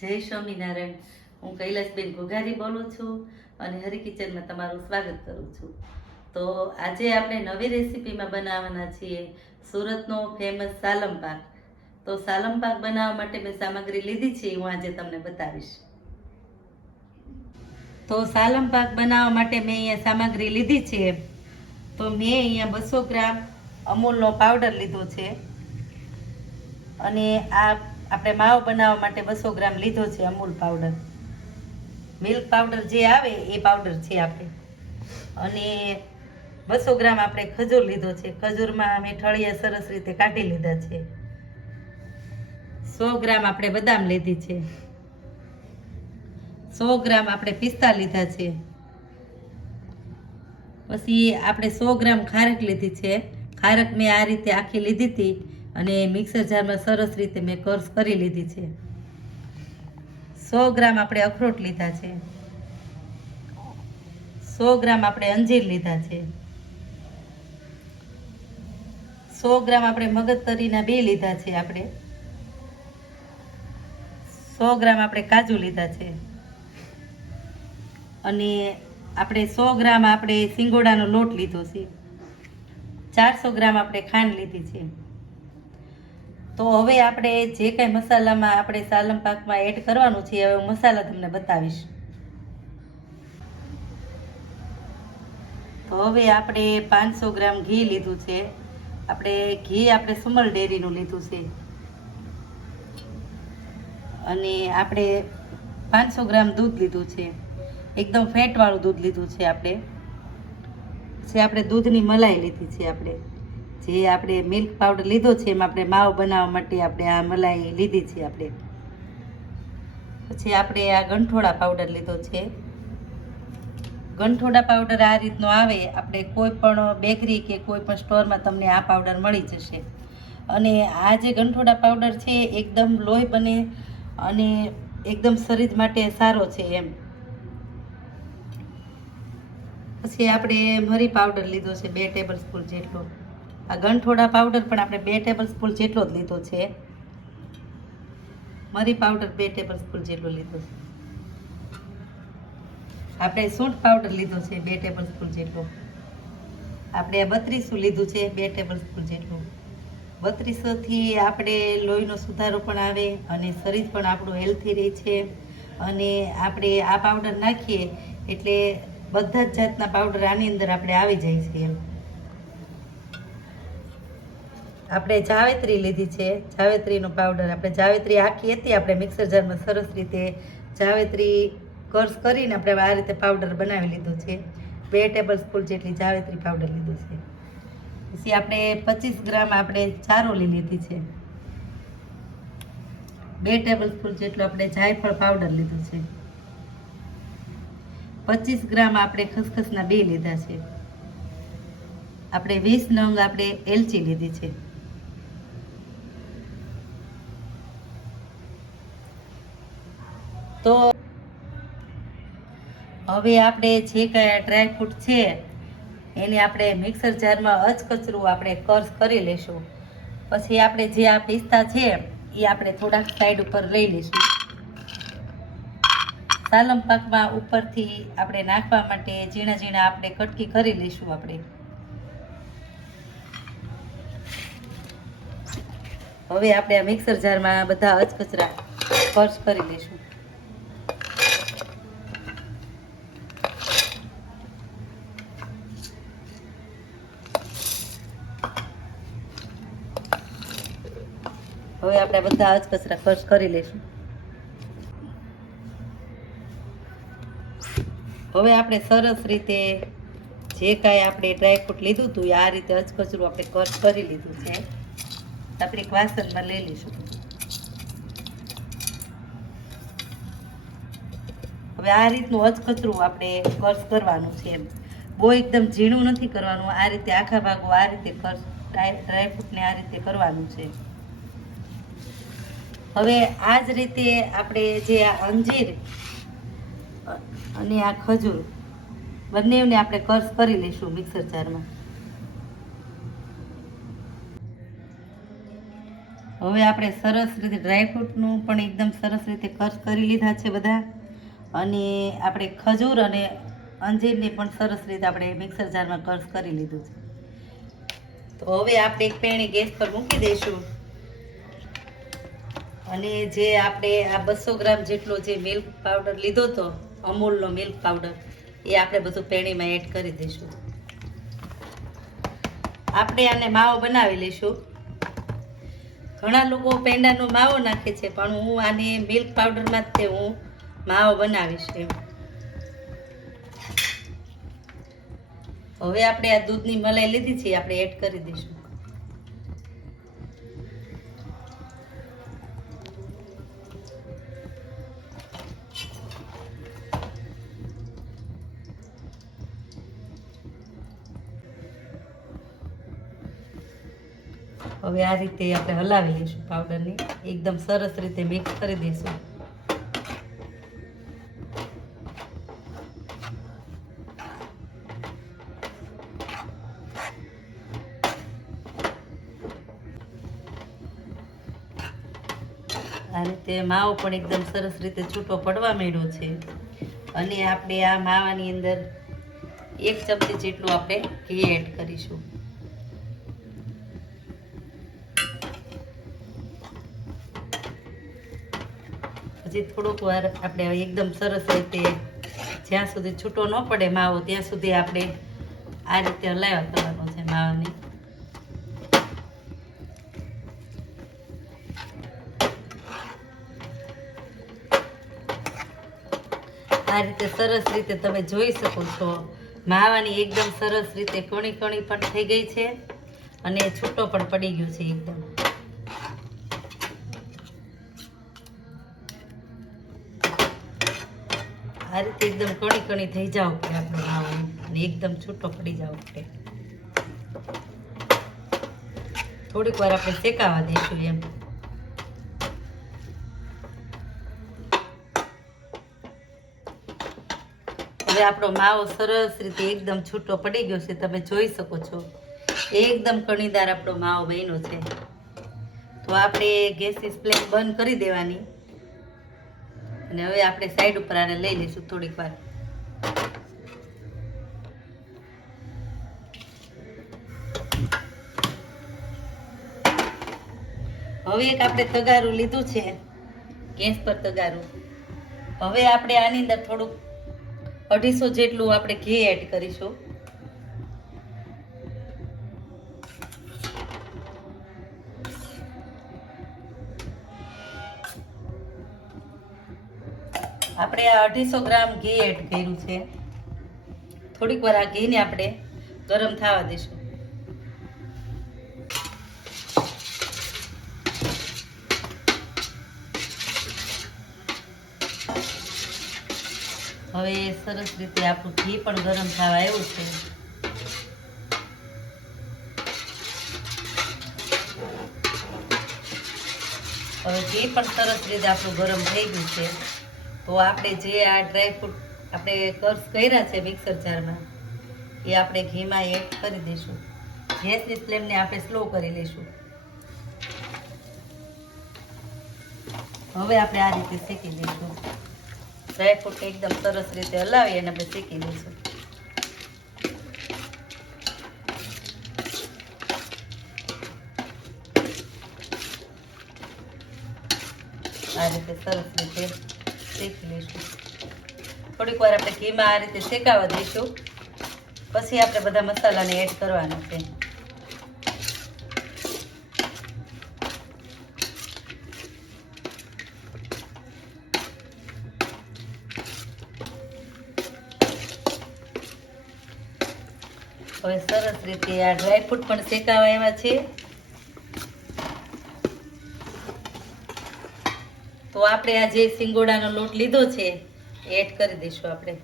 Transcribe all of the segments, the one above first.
જય સ્વામિનારાયણ. હું કૈલાસબેન ઘોઘારી બોલું છું અને હરી કિચનમાં તમારું સ્વાગત કરું છું. તો આજે આપણે નવી રેસીપીમાં બનાવવાના છીએ સુરતનો ફેમસ સાલમ પાક. તો સાલમ પાક બનાવવા માટે મેં સામગ્રી લીધી છે, હું આજે તમને બતાવીશ. તો સાલમ પાક બનાવવા માટે મેં અહીંયા સામગ્રી લીધી છે. તો મેં અહીંયા 200 ગ્રામ અમૂલનો પાવડર લીધો છે અને આ આપણે માવો બનાવવા માટે 200 ગ્રામ લીધો છે અમૂલ પાવડર. મિલ્ક પાવડર જે આવે એ પાવડર છે આપણે. અને 200 ગ્રામ આપણે ખજૂર લીધો છે. ખજૂરમાં મેં ઠળિયા સરસ રીતે કાઢી લીધા છે. 100 ગ્રામ આપણે બદામ લીધી છે. 100 ગ્રામ આપણે પિસ્તા લીધા છે. પછી આપણે 100 ગ્રામ ખારેક લીધી છે. ખારેક મેં આ રીતે આખી લીધી હતી અને મિક્સર જારમાં સરસ રીતે મેં કર્સ કરી લીધી છે. 100 ગ્રામ આપણે અખરોટ લીધા છે. 100 ગ્રામ આપણે અંજીર લીધા છે. 100 ગ્રામ આપણે મગજતરીના 2 લીધા છે. આપણે 100 ગ્રામ આપણે કાજુ લીધા છે અને આપણે 100 ગ્રામ આપણે સિંગોડાનો લોટ લીધો છે. 400 ગ્રામ આપણે ખાંડ લીધી છે. તો હવે આપણે જે કાંઈ મસાલામાં આપણે સાલમ પાકમાં એડ કરવાનું છે, હવે હું મસાલા તમને બતાવીશ. તો હવે આપણે 500 ગ્રામ ઘી લીધું છે. આપણે સુમલ ડેરીનું લીધું છે અને આપણે 500 ગ્રામ દૂધ લીધું છે. એકદમ ફેટવાળું દૂધ લીધું છે આપણે દૂધની મલાઈ લીધી છે. આપણે મિલ્ક પાવડર લીધો છે, એમાં આપણે માવો બનાવવા માટે આપણે આ મલાઈ લીધી છે. પછી આપણે આ ગંઠોડા પાવડર લીધો છે. ગંઠોડા પાવડર આ રીતનો આવે, આપણે કોઈ પણ બેકરી કે કોઈ પણ સ્ટોરમાં તમને આ પાવડર મળી જશે. અને આ જે ગંઠોડા પાવડર છે એકદમ લોહી બને અને એકદમ શરીર માટે સારો છે એમ. પછી આપણે મરી પાવડર લીધો છે 2 ટેબલ સ્પૂન જેટલો. આ ગંઠોડા પાવડર પણ આપણે 2 ટેબલ સ્પૂન જેટલો જ લીધો છે. મરી પાવડર 2 ટેબલ સ્પૂન જેટલો લીધો છે. આપણે સૂંઠ પાવડર લીધો છે 2 ટેબલ સ્પૂન જેટલો. આપણે 32 લીધું છે 2 ટેબલ સ્પૂન જેટલું. 32 થી આપણે લોહીનો સુધારો પણ આવે અને શરીર પણ આપણું હેલ્થી રહે છે. અને આપણે આ પાવડર નાખીએ એટલે બધા જ જાતના પાવડર આની અંદર આપણે આવી જાય છે એમ. આપણે જાવેત્રી લીધી છે, જાવેત્રીનો પાવડર. આપણે જાવેત્રી આખી હતી, આપણે મિક્સર જારમાં સરસ રીતે જાવેત્રી કર્સ કરીને આપણે આ રીતે પાવડર બનાવી લીધો છે. 2 ટેબલ સ્પૂન જેટલી જાવેત્રી પાવડર લીધો છે. પછી આપણે 25 ગ્રામ આપણે ચારોલી લીધી છે. 2 ટેબલ સ્પૂન જેટલો આપણે જાયફળ પાવડર લીધું છે. 25 ગ્રામ આપણે ખસખસના 2 લીધા છે. આપણે 20 નંગ આપણે એલચી લીધી છે. તો હવે આપણે જે કાંઈ ડ્રાયફ્રૂટ છે એને આપણે મિક્સર જારમાં અચકચરું આપણે કર્સ કરી લેશું. પછી આપણે જે આ પિસ્તા છે એ આપણે થોડાક સાઈડ ઉપર લઈ લઈશું. સાલમ પાકમાં ઉપરથી આપણે નાખવા માટે ઝીણા ઝીણા આપણે કટકી કરી લઈશું. હવે આપણે આ મિક્સર જારમાં બધા અચકચરા કર્સ કરી લઈશું. હવે આપણે બધા અચકચરા કર્સ કરી લઈશું. હવે આપણે સરસ રીતે જે કાંઈ આપણે ડ્રાયફ્રૂટ લીધું હતું આ રીતે અચકચરું આપણે કર્સ કરી લીધું છે. આપણે એક વાસણમાં લઈ લઈશું. હવે આ રીતનું અચકચરું આપણે કર્સ કરવાનું છે એમ. બહુ એકદમ ઝીણું નથી કરવાનું, આ રીતે આખા ભાગો આ રીતે કર્સ ડ્રાયફ્રૂટને આ રીતે કરવાનું છે. હવે આ જ રીતે આપણે જે આ અંજીર અને આ ખજૂર બંનેને આપણે કર્સ કરી લઈશું મિક્સર જારમાં. હવે આપણે સરસ રીતે ડ્રાયફ્રૂટનું પણ એકદમ સરસ રીતે કટ કરી લીધા છે બધા, અને આપણે ખજૂર અને અંજીરને પણ સરસ રીતે આપણે મિક્સર જારમાં કટ કરી લીધું છે. તો હવે આપણે એક પેણી ગેસ પર મૂકી દઈશું, અને જે આપણે આ 200 ગ્રામ જેટલો જે મિલ્ક પાવડર લીધો હતો, અમૂલનો મિલ્ક પાવડર, એ આપણે બધું પેણીમાં એડ કરી દઈશું. આપણે આને માવો બનાવી લઈશું. ઘણા લોકો પેંડાનો માવો નાખે છે, પણ હું આને મિલ્ક પાવડરમાં જ તે હું માવો બનાવીશ એમ. હવે આપણે આ દૂધની મલાઈ લીધી છે, આપણે એડ કરી દઈશું. હવે આ રીતે આપણે હલાવી લઈશું પાવડરને, એકદમ સરસ રીતે મિક્સ કરી દઈશું. આ રીતે માવો પણ એકદમ સરસ રીતે છૂટો પડવા માંડ્યો છે, અને આપણે આ માવાની અંદર 1 ચમચી જેટલું આપણે ઘી એડ કરીશું. હજી થોડુંક વાર આપણે એકદમ સરસ રીતે, જ્યાં સુધી છૂટો ન પડે માવો ત્યાં સુધી આપણે આ રીતે હલાવ્યા કરવાનો છે માવાની. આ રીતે સરસ રીતે તમે જોઈ શકો છો, માવાની એકદમ સરસ રીતે કણી કણી પણ થઈ ગઈ છે, અને છૂટો પણ પડી ગયો છે એકદમ. આ રીતે એકદમ કણી કણી થઈ જાવ કે આપણો માવો, અને એકદમ છૂટો પડી જાવ કે થોડીક વાર આપણે શેકાવા દઈશું એમ. હવે આપણો માવો સરસ રીતે એકદમ છૂટો પડી ગયો છે, તમે જોઈ શકો છો. એકદમ કણીદાર આપણો માવો બન્યો છે. તો આપણે ગેસની ફ્લેમ બંધ કરી દેવાની, અને હવે આપણે સાઈડ ઉપર આને લઈ લઈશું થોડીક વાર. હવે એક આપણે તગારું લીધું છે, ગેસ પર તગારું. હવે આપણે આની અંદર થોડુંક 250 જેટલું આપણે ઘી એડ કરીશું. આપણે આ 250 ગ્રામ ઘી એડ કર્યું છે. થોડીક વાર આ ઘીને આપણે ગરમ થવા દઈશું. હવે સરસ રીતે આપણું ઘી પણ ગરમ થવા આવ્યું છે. હવે ઘી પણ સરસ રીતે આપણું ગરમ થઈ ગયું છે. તો આપણે જે આ ડ્રાયફ્રૂટ આપણે કર્સ કર્યા છે મિક્સર જારમાં, એ આપણે ઘીમાં એડ કરી દઈશું. ગેસની ફ્લેમને આપણે સ્લો કરી લઈશું. હવે આપણે આ રીતે શેકી દઈશું. ડ્રાયફ્રૂટ એકદમ સરસ રીતે હલાવી અને આપણે શેકી દઈશું. આ રીતે સરસ રીતે શેકી લઈશું. થોડીક વાર આપણે ઘીમાં આ રીતે શેકાવા દઈશું, પછી આપણે બધા મસાલાને એડ કરવાના છે. હવે સરસ રીતે આ ડ્રાયફ્રૂટ પણ શેકાવા આવ્યા છે. તો આપણે આ જે સિંગોડાનો લોટ લીધો છે એડ કરી દઈશું આપણે.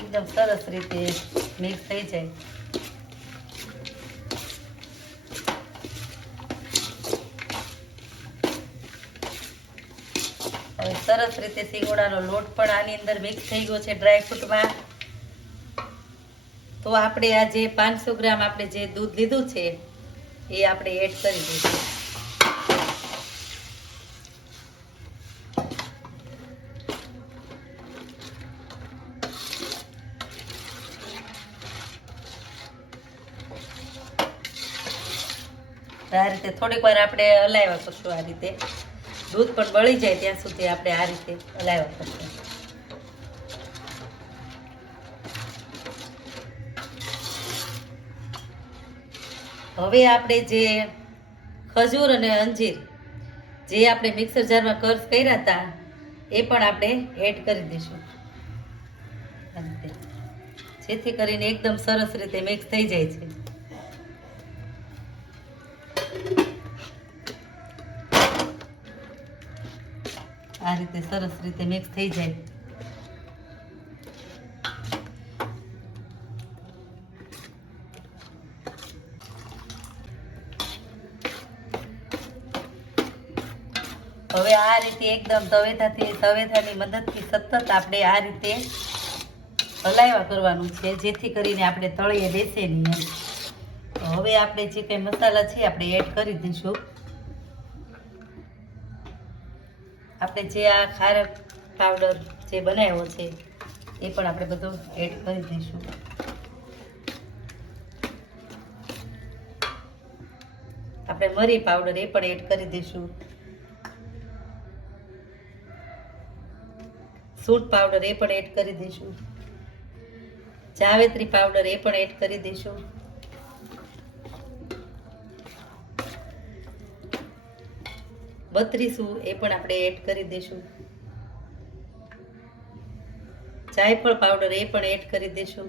એકદમ સરસ રીતે મિક્સ થઈ જાય. હવે સરસ રીતે સિંગોડાનો લોટ પણ આની અંદર મિક્સ થઈ ગયો છે ડ્રાયફ્રૂટમાં. તો આપણે આ જે 500 ગ્રામ આપણે જે દૂધ લીધું છે એ આપણે એડ કરી દઈશું. આ રીતે થોડીક વાર આપણે હલાવ્યા કરશું. આ રીતે દૂધ પણ બળી જાય ત્યાં સુધી આપણે આ રીતે હલાવ્યા કરશું. હવે આપણે જે ખજૂર અને અંજીર જે આપણે મિક્સર જારમાં ક્રશ કર્યા હતા એ પણ આપણે એડ કરી દઈશું, જેથી કરીને એકદમ સરસ રીતે મિક્સ થઈ જાય છે. આ રીતે સરસ રીતે મિક્સ થઈ જાય. હવે આ રીતે એકદમ તવેથાની મદદથી સતત આપણે આ રીતે હલાવ્યા કરવાનું છે, જેથી કરીને આપણે તળીએ બેસે નહીં. હવે આપણે જે કંઈ મસાલા છે આપણે એડ કરી દઈશું. આપણે જે આ ખારક પાવડર જે બનાવ્યો છે એ પણ આપણે બધું એડ કરી દઈશું. આપણે મરી પાવડર એ પણ એડ કરી દઈશું. સૂંઠ પાવડર એ પણ એડ કરી દઈશું. જાવેત્રી પાવડર એ પણ એડ કરી દઈશું. બત્રીસું એ પણ આપણે એડ કરી દઈશું. જાયફળ પાવડર એ પણ એડ કરી દઈશું.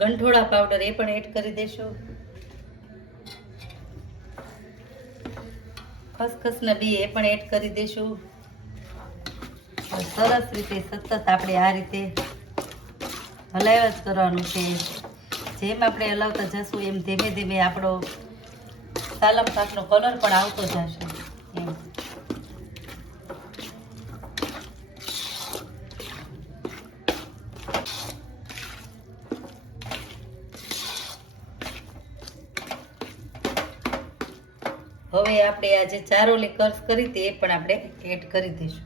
ગંઠોડા પાવડર એ પણ એડ કરી દઈશું. ખસખસના બી એ પણ એડ કરી દઈશું. સરસ રીતે સતત આપણે આ રીતે હલાવ્યા જ કરવાનું છે. જેમ આપણે હલાવતા જશું એમ ધીમે ધીમે આપણો સાલમ પાકનો કલર પણ આવતો જશે. હવે આપણે આ જે ચારોલી કર્સ કરી હતી એ પણ આપણે એડ કરી દઈશું.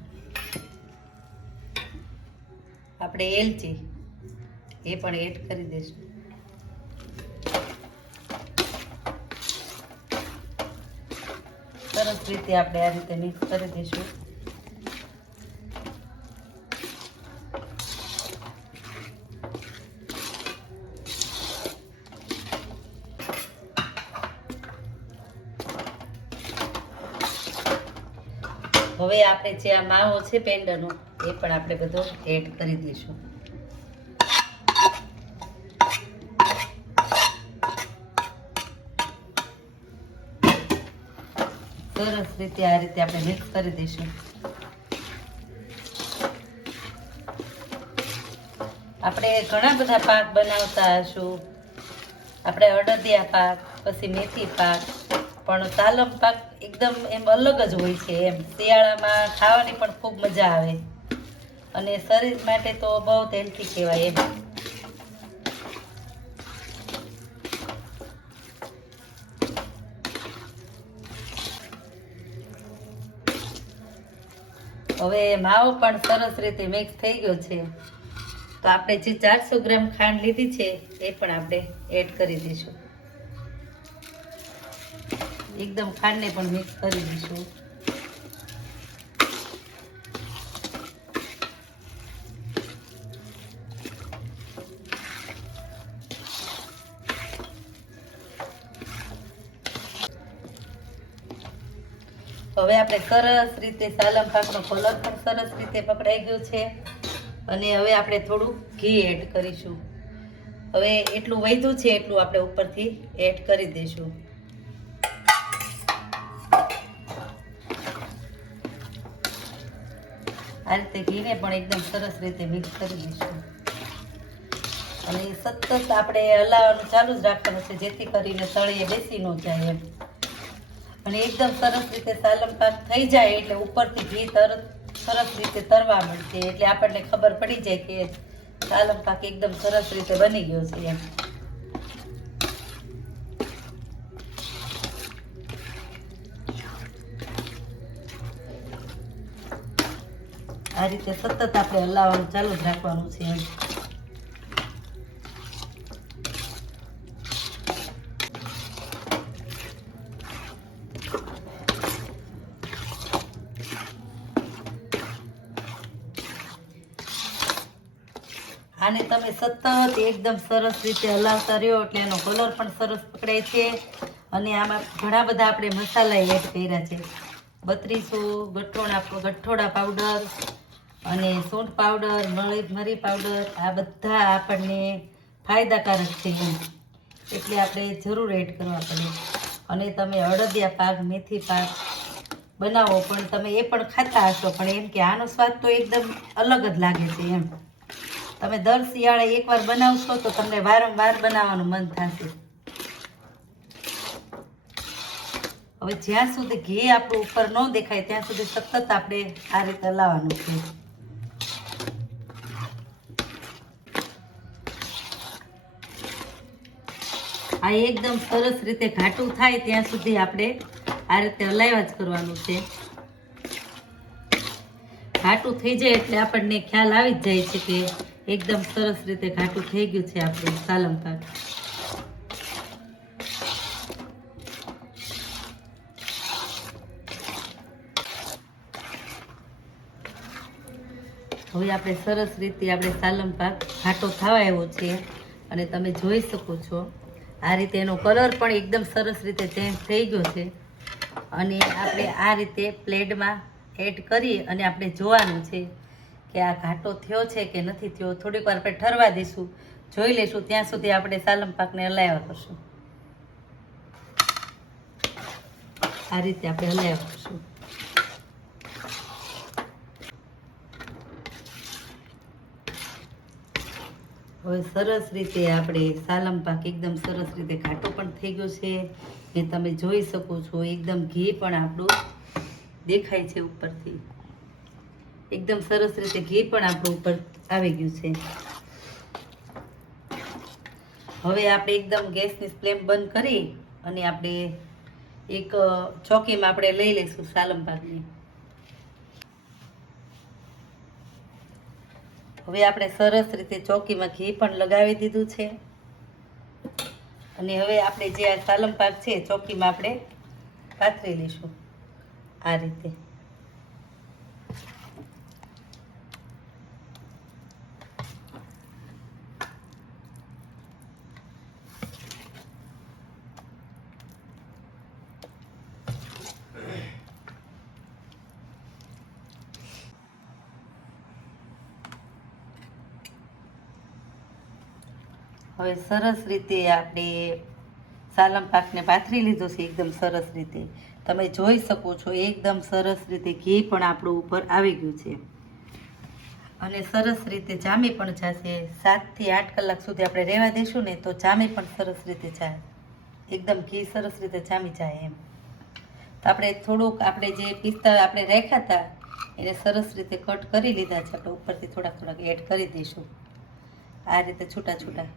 આપણે એલચી એ પણ એડ કરી દઈશું. સરસ રીતે આપણે આ રીતે મિક્સ કરી દઈશું. હવે આપણે જે આ માવો છે પેંડાનો એ પણ આપણે બધો એડ કરી દઈશું. સરસ રીતે આ રીતે આપણે મિક્સ કરી દઈશું. આપણે ઘણા બધા પાક બનાવતા હશું. આપણે અડદિયા પાક, પછી મેથી પાક, પણ સાલમ પાક એકદમ એમ અલગ જ હોય છે. એમ શિયાળામાં ખાવાની પણ ખૂબ મજા આવે અને શરીર માટે તો બહુ હેલ્થી કહેવાય. એમ હવે માવો પણ સરસ રીતે મિક્સ થઈ ગયો છે, તો આપણે જે 400 ગ્રામ ખાંડ લીધી છે એ પણ આપણે એડ કરી દઈશું. એકદમ ખાંડને પણ મિક્સ કરી દઈશું. હવે આપણે સરસ રીતે સાલમ પાકનો કલર પણ સરસ રીતે પકડાઈ ગયો છે અને હવે આપણે થોડું ઘી એડ કરીશું. હવે એટલું વધ્યું છે એટલું આપણે ઉપરથી એડ કરી દઈશું. આ રીતે ઘીને પણ એકદમ સરસ રીતે મિક્સ કરી દઈશું અને સતત આપણે હલાવવાનું ચાલુ જ રાખવાનું છે, જેથી કરીને તળિયે બેસી ન જાય એમ. અને એકદમ સરસ રીતે સાલમ પાક થઈ જાય એટલે ઉપરથી ઘી સરસ રીતે તરવા મળશે, એટલે આપણને ખબર પડી જાય કે સાલમ પાક એકદમ સરસ રીતે બની ગયો છે એમ. આ રીતે સતત આપણે હલાવવાનું ચાલુ જ રાખવાનું છે એમ. આને તમે સતત એકદમ સરસ રીતે હલાવતા રહ્યો એટલે એનો કલર પણ સરસ પકડાય છે. અને આમાં ઘણા બધા આપણે મસાલા એડ કર્યા છે. 32 ગઠોડા પાવડર અને સૂંઠ પાવડર, મરી પાવડર, આ બધા આપણને ફાયદાકારક છે એમ, એટલે આપણે જરૂર એડ કરવા પડે. અને તમે અડદિયા પાક, મેથી પાક બનાવો પણ તમે એ પણ ખાતા હશો, પણ એમ કે આનો સ્વાદ તો એકદમ અલગ જ લાગે છે એમ. તમે દર શિયાળે એકવાર બનાવશો તો તમને વારંવાર બનાવવાનું મન થશે. હવે જ્યાં સુધી ઘી આપણું ઉપર ન દેખાય ત્યાં સુધી સતત આપણે આ રીતે હલાવવાનું છે. આ એકદમ સરસ રીતે ઘાટું થાય ત્યાં સુધી આપણે આ રીતે હલાવ્યા જ કરવાનું છે. ઘાટું થઈ જાય એટલે આપણને ખ્યાલ આવી જ જાય છે કે એકદમ સરસ રીતે ઘાટું થઈ ગયું છે આપણું સાલમ પાક. હવે આપણે સરસ રીતે આપણે સાલમ પાક ઘાટો થવા આવ્યો છે અને તમે જોઈ શકો છો આ રીતે એનો કલર પણ એકદમ સરસ રીતે ચેન્જ થઈ ગયો છે. અને આપણે આ રીતે પ્લેટમાં એડ કરી અને આપણે જોવાનું છે કે આ ઘાટો થયો છે કે નથી થયો. થોડીક વાર આપણે ઠરવા દઈશું, જોઈ લઈશું. ત્યાં સુધી આપણે સાલમ પાકને હલાવ્યા કરશું. આ રીતે આપણે હલાવ્યા કરશું. હવે સરસ રીતે આપણે સાલમ પાક એકદમ સરસ રીતે ઘાટો પણ થઈ ગયો છે ને તમે જોઈ શકો છો એકદમ ઘી પણ આપણું દેખાય છે ઉપરથી. એકદમ સરસ રીતે ઘી પણ આપણું ઉપર આવી ગયું છે. હવે આપણે એકદમ ગેસની ફ્લેમ બંધ કરી અને આપણે એક ચોકીમાં આપણે લઈ લઈશું સાલમ પાકને. હવે આપણે સરસ રીતે ચોકીમાં ઘી પણ લગાવી દીધું છે અને હવે આપણે જે આ સાલમ પાક છે ચોકીમાં આપણે પાથરી લઈશું આ રીતે. હવે સરસ રીતે આપણે સાલમ પાકને પાથરી લીધો છે એકદમ સરસ રીતે. તમે જોઈ શકો છો એકદમ સરસ રીતે ઘી પણ આપણું ઉપર આવી ગયું છે અને સરસ રીતે જામી પણ જશે. 7 થી 8 કલાક સુધી આપણે રહેવા દઈશું ને તો જામી પણ સરસ રીતે જાય. એકદમ ઘી સરસ રીતે જામી જાય એમ. તો આપણે થોડુંક આપણે જે પિસ્તા આપણે રાખ્યા હતા એને સરસ રીતે કટ કરી લીધા છે. આપણે ઉપરથી થોડાક એડ કરી દઈશું આ રીતે છૂટા છૂટા.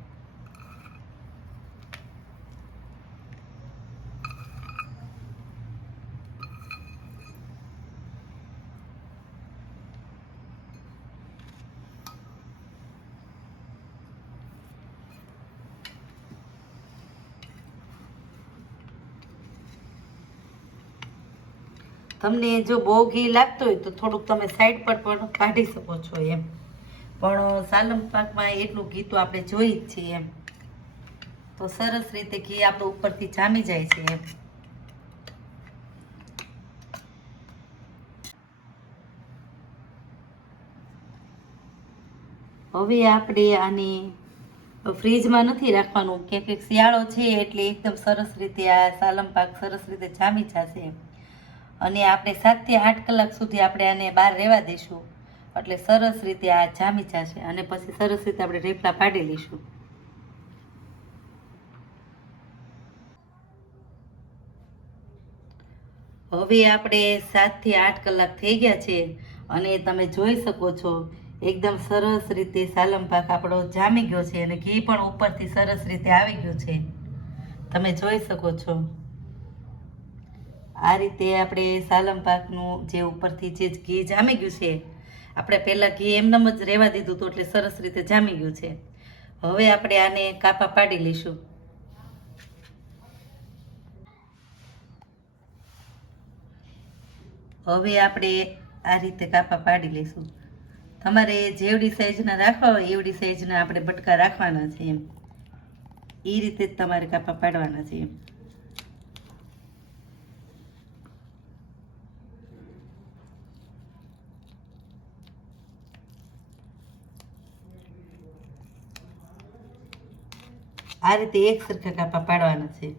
તમને જો બહુ ઘી લાગતું હોય તો થોડુંક તમે સાઈડ પર પણ કાઢી શકો છો એમ, પણ સાલમ પાકમાં એટલું ઘી તો આપણે જોઈ જ છીએ એમ. તો સરસ રીતે ઘી આપણું ઉપરથી જામી જાય છે એમ. હવે આપણે આને ફ્રીજમાં નથી રાખવાનું કે શિયાળો છે એટલે એકદમ સરસ રીતે આ સાલમ પાક સરસ રીતે જામી જશે અને આપણે 7 થી 8 કલાક સુધી આપણે આને બહાર રહેવા દઈશું એટલે સરસ રીતે આ જામી જશે અને પછી સરસ રીતે આપણે રેપલા પાડી લઈશું. હવે આપણે 7 થી 8 કલાક થઈ ગયા છે અને તમે જોઈ શકો છો એકદમ સરસ રીતે સાલમ પાક આપણો જામી ગયો છે અને ઘી પણ ઉપરથી સરસ રીતે આવી ગયું છે, તમે જોઈ શકો છો. આ રીતે આપણે સાલમ પાકનું જે ઉપરથી જે ઘી જામી ગયું છે, આપણે પહેલાં ઘી એમનેમ જ રહેવા દીધું હતું એટલે સરસ રીતે જામી ગયું છે. હવે આપણે આને કાપા પાડી લઈશું. હવે આપણે આ રીતે કાપા પાડી લઈશું. તમારે જેવડી સાઈઝના રાખવા હોય એવડી સાઈઝના આપણે બટકા રાખવાના છે એમ, એ રીતે જ તમારે કાપા પાડવાના છે એમ. આ રીતે એક સરખા કાપા પાડવાના છે.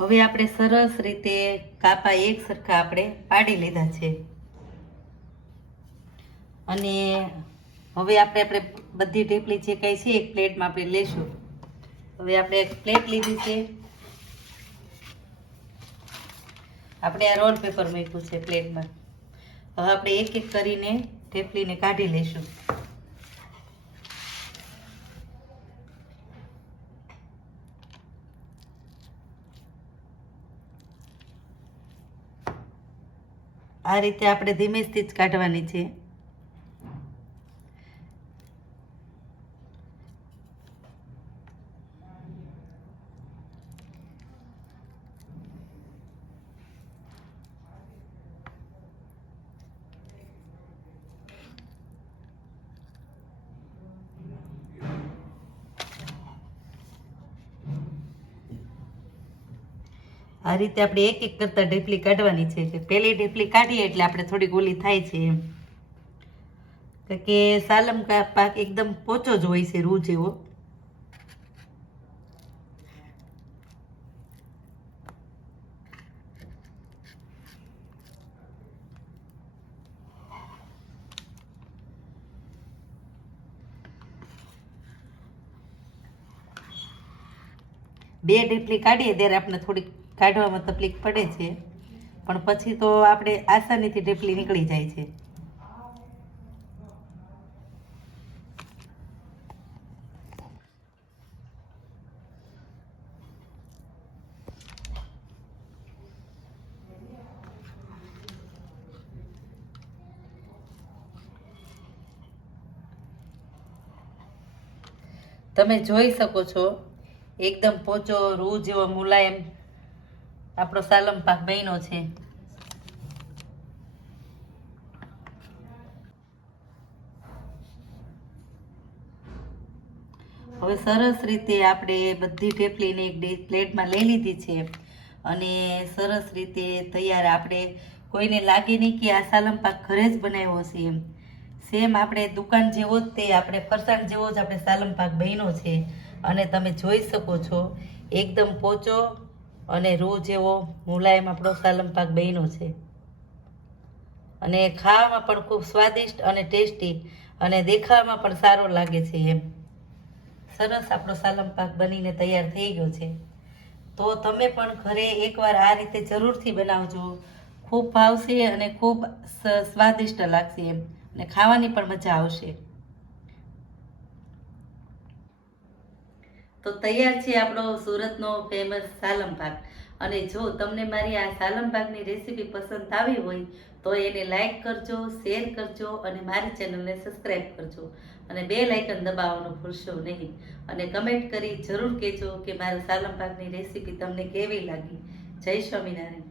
હવે આપણે સરસ રીતે કાપા એક સરખા આપણે પાડી લીધા છે અને હવે આપણે બધી ઢેપલી જે કઈ છે એક પ્લેટમાં આપણે લેશું. હવે આપણે એક પ્લેટ લીધી છે, આપણે આ રોલ પેપર મૂક્યું છે પ્લેટમાં. હવે આપણે એક એક કરીને ઢેપલીને કાઢી લઈશું. આ રીતે આપણે ધીમેથી જ કાઢવાની છે. આ રીતે આપણે એક એક કરતા ઢેપલી કાઢવાની છે. કે પહેલી ઢેપલી કાઢીએ એટલે આપણે થોડી ગોલી થાય છે એમ, કે સાલમ પાક એકદમ પોચો જ હોય છે રૂ જેવો. બે ઢેપલી કાઢીએ ત્યારે આપણે થોડીક કાઢવામાં તકલીફ પડે છે, પણ પછી તો આપણે આસાનીથી ઢેપલી નીકળી જાય છે. તમે જોઈ શકો છો એકદમ પોચો રૂ જેવો મુલાયમ આપણો સાલમ પાક બન્યો છે. હવે સરસ રીતે આપણે બધી ઢેપલીને એક પ્લેટમાં લઈ લીધી છે અને સરસ રીતે તૈયાર. આપણે કોઈને લાગે નહીં કે આ સાલમ પાક ઘરે જ બનાવ્યો છે એમ, સેમ આપણે દુકાન જેવો જ તે આપણે ફરસાણ જેવો જ આપણે સાલમ પાક બન્યો છે. અને તમે જોઈ શકો છો એકદમ પોચો અને રૂ જેવો મુલાયમ આપણો સાલમ પાક બન્યો છે અને ખાવામાં પણ ખૂબ સ્વાદિષ્ટ અને ટેસ્ટી અને દેખાવામાં પણ સારો લાગે છે એમ. સરસ આપણો સાલમ પાક બનીને તૈયાર થઈ ગયો છે. તો તમે પણ ઘરે એકવાર આ રીતે જરૂરથી બનાવજો, ખૂબ ભાવશે અને ખૂબ સ્વાદિષ્ટ લાગશે એમ, અને ખાવાની પણ મજા આવશે. તો તૈયાર છે આપણો સુરતનો ફેમસ સાલમ પાક. અને જો તમને મારી આ સાલમ પાકની રેસીપી પસંદ આવી હોય તો એને લાઈક કરજો, શેર કરજો અને મારી ચેનલને સબસ્ક્રાઈબ કરજો અને બેલ આઇકન દબાવવાનું ભૂલશો નહીં. અને કમેન્ટ કરી જરૂર કહેજો કે મારા સાલમ પાકની રેસીપી તમને કેવી લાગી. જય સ્વામિનારાયણ.